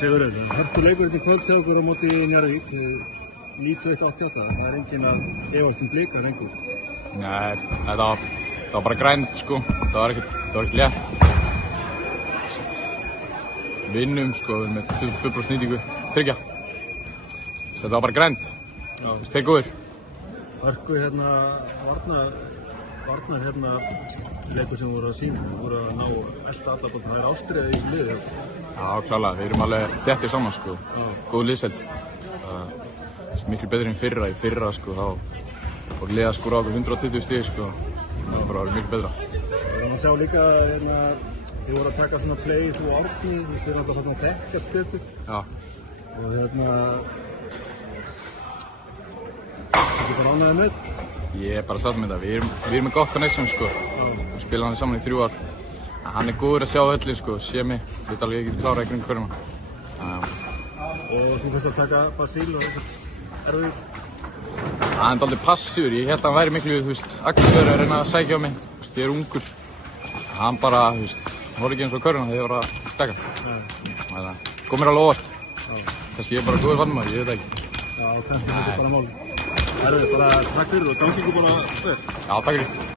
Sigurður, hörkuleikurinn í kvöld hjá okkur á móti Njarðvík, 91-88, það enginn að efast Blika lengur. Nei, það var bara grænt sko, það var ekkert létt. Vinnum sko, við erum með 22% nýtingu, þriggja. Þetta var bara grænt, þeir góðir. Hörku varnar leikur sem voru að sýna, voru að ná elta alla bóttum, það ástriðið í þessu liði. Já, klálega, við erum alveg þettir saman sko, góð liðsheild. Miklu betri en fyrra, í fyrra sko, þá voru liðið að skora á okkur 120 stig sko, það var bara miklu betra. Það var að sjá líka að þið voru að taka svona play þú Árni, þú veist, þið erum alltaf að þekkjast betur. Já. Og þetta bara ánægði með? Ég er bara satt með það, við erum með gott connection sko, við spilum hann saman í 3 ár. Hann er góður að sjá öllin sko, sé mig, veit alveg ég get klárað í kring hverjum. Og þú fyrst að taka Basíl og erfiður? Hann er aldrei passífur, ég held að hann væri miklu, þú veist, aktífur að reyna að sækja á mig, þú veist, ég er ungur. Hann bara, þú veist, horfði ekki eins og köruna þegar ég var að stekka. Það kom mér alveg óvart. Kannski ég er bara góður vannmaður, ég veit ekki. Já, kannski þetta er bara mál. Herðu, bara takk fyrir og gangi ykkur bara vel. Já, takk fyrir.